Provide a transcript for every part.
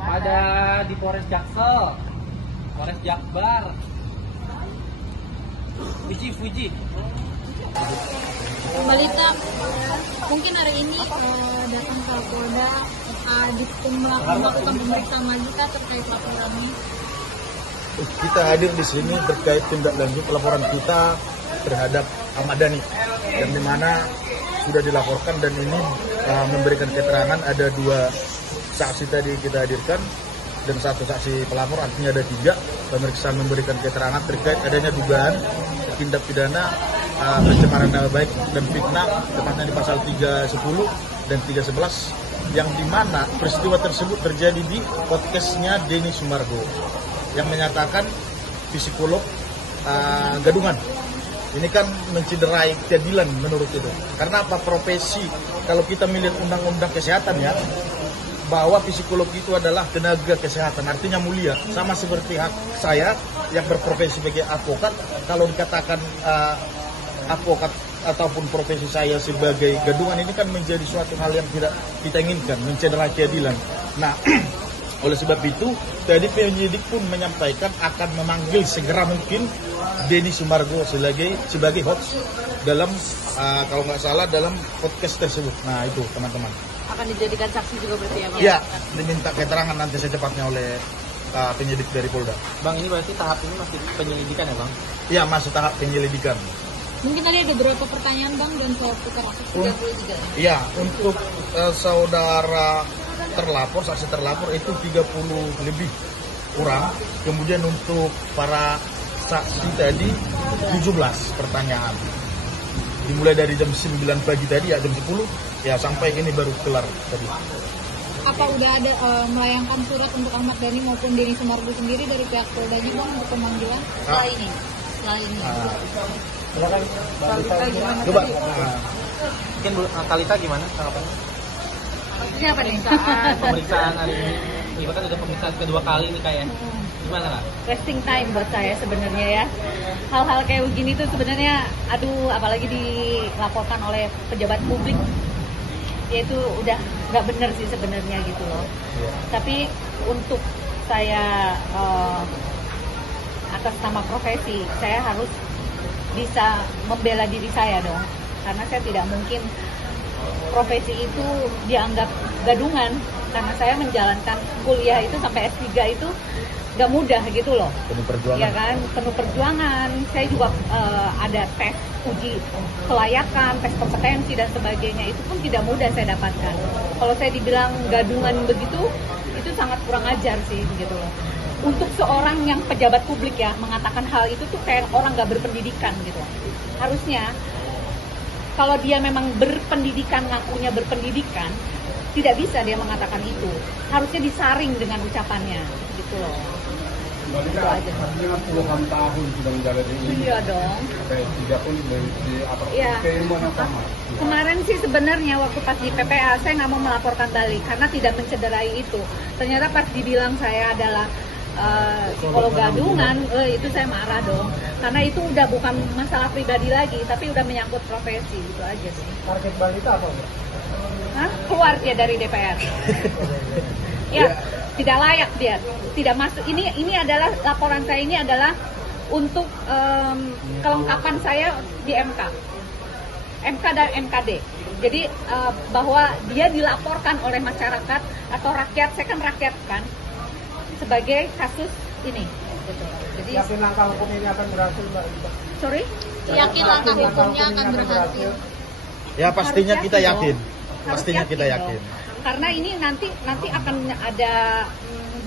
Ada di Polres Jaksel, Polres Jakbar, Fuji. Balita mungkin hari ini datang ke Polda Dispum melakukan pemeriksaan Balita terkait laporan ini. Kita hadir di sini terkait tindak lanjut laporan kita terhadap Ahmad Dhani, yang dimana sudah dilaporkan dan ini memberikan keterangan. Ada 2 saksi tadi kita hadirkan dan 1 saksi pelapor, artinya ada 3. Pemeriksaan memberikan keterangan terkait adanya dugaan tindak pidana pencemaran nama baik dan fitnah, tepatnya di pasal 310 dan 311, yang dimana peristiwa tersebut terjadi di podcastnya Denny Sumargo yang menyatakan psikolog gadungan. Ini kan mencederai keadilan menurut itu. Karena apa? Profesi, kalau kita melihat undang-undang kesehatan ya, bahwa psikolog itu adalah tenaga kesehatan, artinya mulia. Sama seperti hak saya yang berprofesi sebagai advokat, kalau dikatakan advokat ataupun profesi saya sebagai gadungan, ini kan menjadi suatu hal yang tidak kita inginkan, mencederai keadilan. Nah, oleh sebab itu, tadi penyidik pun menyampaikan akan memanggil segera mungkin Denny Sumargo sebagai host dalam kalau nggak salah dalam podcast tersebut. Nah itu teman-teman. Akan dijadikan saksi juga berarti ya Bang? Ya, diminta keterangan nanti secepatnya oleh penyidik dari Polda. Bang, ini berarti tahap ini masih penyelidikan ya Bang? Iya, masih tahap penyelidikan. Mungkin tadi ada beberapa pertanyaan Bang dan soal tukar akses 33. Iya, untuk saudara terlapor, saksi terlapor itu 30 lebih kurang. Kemudian untuk para saksi tadi 17 pertanyaan. Dimulai dari jam 9 pagi tadi ya, jam 10 ya sampai ini baru kelar tadi. Apa udah ada melayangkan surat untuk Ahmad Dhani maupun Denny Sumargo sendiri dari pihak Poldanya Bang untuk pemanggilan? Setelah ini. Silakan Kalita gimana? Coba. Mungkin Kalita gimana tanggapannya? Maksudnya apa nih? Pemeriksaan hari ini. Ini kan udah pemeriksaan kedua kali nih kayaknya. Gimana lah? Wasting time buat saya sebenarnya ya. Hal-hal kayak begini tuh sebenarnya, apalagi dilaporkan oleh pejabat publik, ya itu udah nggak benar sih sebenarnya gitu loh. Tapi untuk saya atas nama profesi, saya harus bisa membela diri saya dong, karena saya tidak mungkin profesi itu dianggap gadungan, karena saya menjalankan kuliah itu sampai S3 itu gak mudah gitu loh. Penuh perjuangan. Ya kan, penuh perjuangan. Saya juga ada tes uji kelayakan, tes kompetensi dan sebagainya, itu pun tidak mudah saya dapatkan. Kalau saya dibilang gadungan begitu, itu sangat kurang ajar sih gitu loh. Untuk seorang yang pejabat publik ya mengatakan hal itu tuh kayak orang gak berpendidikan gitu. Harusnya kalau dia memang berpendidikan, ngakunya berpendidikan, tidak bisa dia mengatakan itu. Harusnya disaring dengan ucapannya, gitu loh. Itu aja. Artinya puluhan tahun sudah menjalani ini. Iya dong. Tidak pun di apa Iya. keilmuan yang sama. Kemarin sih sebenarnya waktu pas di PPA saya nggak mau melaporkan balik karena tidak mencederai itu. Ternyata pas dibilang saya adalah psikolog gadungan, itu saya marah dong. Karena itu udah bukan masalah pribadi lagi, tapi udah menyangkut profesi, itu aja sih. Target Balita apa? Hah? Keluar dia dari DPR. Ya, tidak layak dia, tidak masuk. Ini adalah laporan saya, ini adalah untuk kelengkapan saya di MK dan MKD. Jadi bahwa dia dilaporkan oleh masyarakat atau rakyat, saya kan rakyat kan, sebagai kasus ini. Jadi Yakin langkah hukum ini akan berhasil, Mbak? sorry, yakin langkah hukumnya akan berhasil. Ya pastinya Harus kita yakin yakin. dong. Pastinya Harus kita dong. yakin. Karena ini nanti akan ada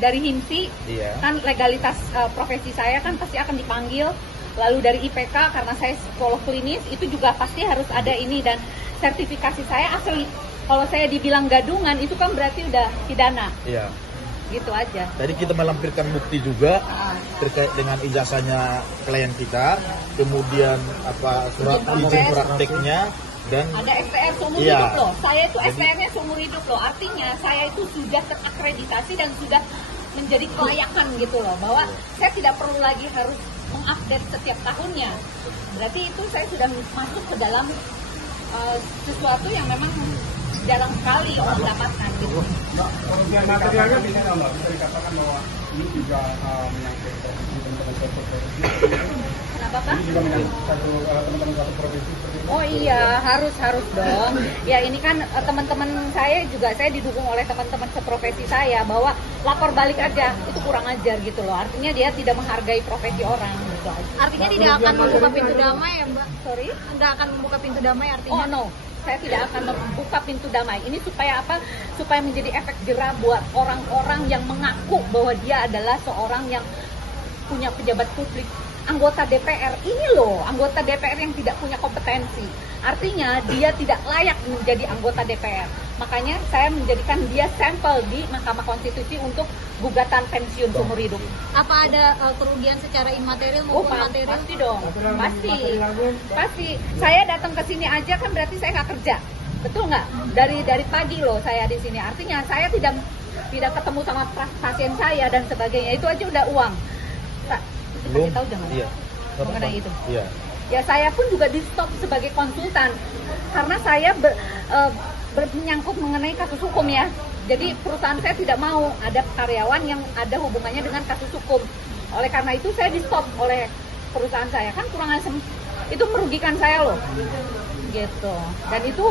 dari HIMSI, Iya. kan legalitas profesi saya kan pasti akan dipanggil. Lalu dari IPK karena saya psikolog klinis itu juga pasti harus ada ini, dan sertifikasi saya asli. Kalau saya dibilang gadungan itu kan berarti udah pidana. Iya. Gitu aja. Tadi kita melampirkan bukti juga terkait dengan ijazahnya klien kita, kemudian surat izin prakteknya, dan Ada SPR seumur Iya. hidup loh. Saya itu SPR-nya seumur hidup loh. Artinya saya itu sudah terakreditasi dan sudah menjadi kelayakan gitu loh. Bahwa saya tidak perlu lagi harus mengupdate setiap tahunnya. Berarti itu saya sudah masuk ke dalam sesuatu yang memang jarang sekali orang dapatkan gitu. Kerugian materialnya bisa nggak Mbak? Bisa dikatakan bahwa ini juga menyangkut teman-teman satu profesi. Kenapa Pak? Ini juga menyangkut teman-teman satu profesi seperti itu. Oh iya, harus dong. Ya ini kan teman-teman saya juga, saya didukung oleh teman-teman seprofesi saya bahwa lapor balik aja, itu kurang ajar gitu loh. Artinya dia tidak menghargai profesi orang gitu aja. Artinya tidak akan membuka pintu damai ya Mbak? Sorry? Nggak akan membuka pintu damai artinya? Oh no, saya tidak akan membuka pintu damai. Ini supaya apa? Supaya menjadi efek jerah buat orang-orang yang mengaku bahwa dia adalah seorang yang punya pejabat publik. Anggota DPR ini loh, anggota DPR yang tidak punya kompetensi. Artinya dia tidak layak menjadi anggota DPR. Makanya saya menjadikan dia sampel di Mahkamah Konstitusi untuk gugatan pensiun seumur hidup. Apa ada kerugian secara imaterial Oh, maupun material? pasti dong, pasti. Saya datang ke sini aja kan berarti saya nggak kerja, betul nggak? Dari pagi loh saya di sini. Artinya saya tidak ketemu sama pasien saya dan sebagainya. Itu aja udah uang. Belum. Tahu jangan? Iya. Mengenai itu. Iya. Ya saya pun juga di stop sebagai konsultan karena saya menyangkut mengenai kasus hukum ya. Jadi perusahaan saya tidak mau ada karyawan yang ada hubungannya dengan kasus hukum. Oleh karena itu saya di stop oleh perusahaan saya, kan kurang asem. Itu merugikan saya loh. Gitu. Dan itu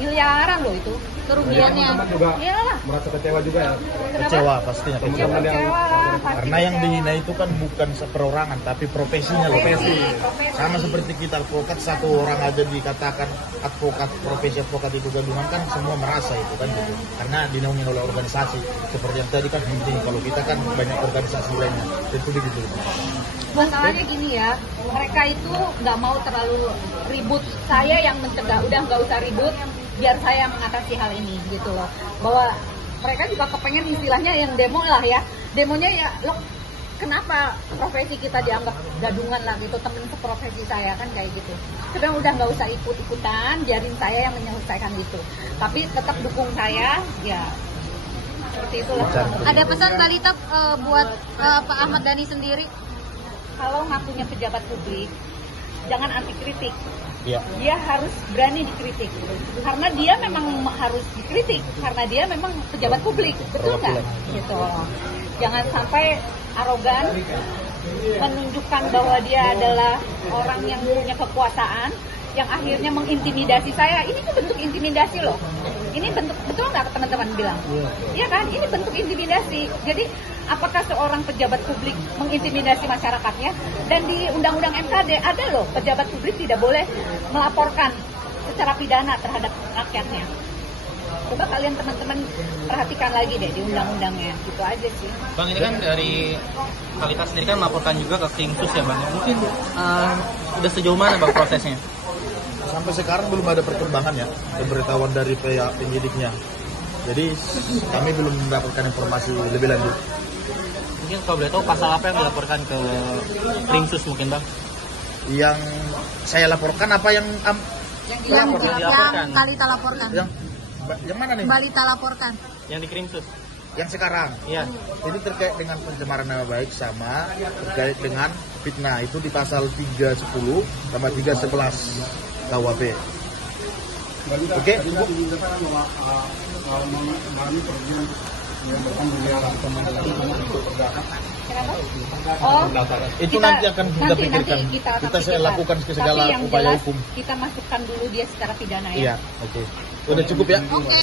miliaran loh itu kerugiannya. Teman-teman juga Iyalah. merasa kecewa juga ya. Kecewa pastinya Ya, kecewa. kecewa lah, pasti Karena yang kecewa. dihina itu kan bukan perorangan tapi profesinya loh. Profesi. Sama seperti kita advokat, satu orang aja dikatakan profesi advokat itu gadungan kan semua merasa itu kan gitu. Karena dinaungi oleh organisasi. Seperti yang tadi kan penting, kalau kita kan banyak organisasi lainnya. Itu begitu. Masalahnya gini ya, mereka itu nggak mau terlalu ribut. Saya yang mencegah, udah nggak usah ribut, biar saya mengatasi hal ini gitu loh. Bahwa mereka juga kepengen istilahnya yang demo lah ya. Demonya ya, loh kenapa profesi kita dianggap gadungan lah gitu, temen seprofesi saya kan kayak gitu. Sebenarnya udah nggak usah ikut-ikutan, biarin saya yang menyelesaikan itu. Tapi tetap dukung saya, ya seperti itulah. Ada pesan Mbak Lita buat Pak Ahmad Dhani sendiri? Kalau ngakunya pejabat publik, jangan anti kritik. Iya. Dia harus berani dikritik karena dia memang harus dikritik karena dia memang pejabat publik, betul nggak? Gitu. Jangan sampai arogan menunjukkan bahwa dia adalah orang yang punya kekuasaan yang akhirnya mengintimidasi saya. Ini tuh bentuk intimidasi loh. Ini bentuk, betul nggak teman-teman bilang? Iya kan? Ini bentuk intimidasi. Jadi apakah seorang pejabat publik mengintimidasi masyarakatnya? Dan di Undang-Undang MKD ada loh, pejabat publik tidak boleh melaporkan secara pidana terhadap rakyatnya. Coba kalian teman-teman perhatikan lagi deh di undang-undangnya, gitu aja sih. Bang, ini kan dari Kalita sendiri kan melaporkan juga ke Krimsus ya Bang. Mungkin udah sejauh mana Bang prosesnya? Sampai sekarang belum ada perkembangan ya, pemberitahuan dari pihak penyidiknya. Jadi kami belum mendapatkan informasi lebih lanjut. Mungkin kalau boleh tahu pasal apa yang dilaporkan ke Krimsus mungkin Bang? Yang saya laporkan apa yang Yang dilaporkan. Kalita laporkan. yang mana nih? Mbak Lita laporkan. Yang di Krimsus? Yang sekarang. Iya. Ini terkait dengan pencemaran nama baik sama terkait dengan fitnah, itu di pasal 310 sama 311 KUHP. Oke. Kenapa? Oh, Itu nanti akan kita pikirkan. Kita Saya lakukan segala Tapi yang upaya jelas, hukum. kita masukkan dulu dia secara pidana ya. Iya, oke. Udah cukup ya? Oke.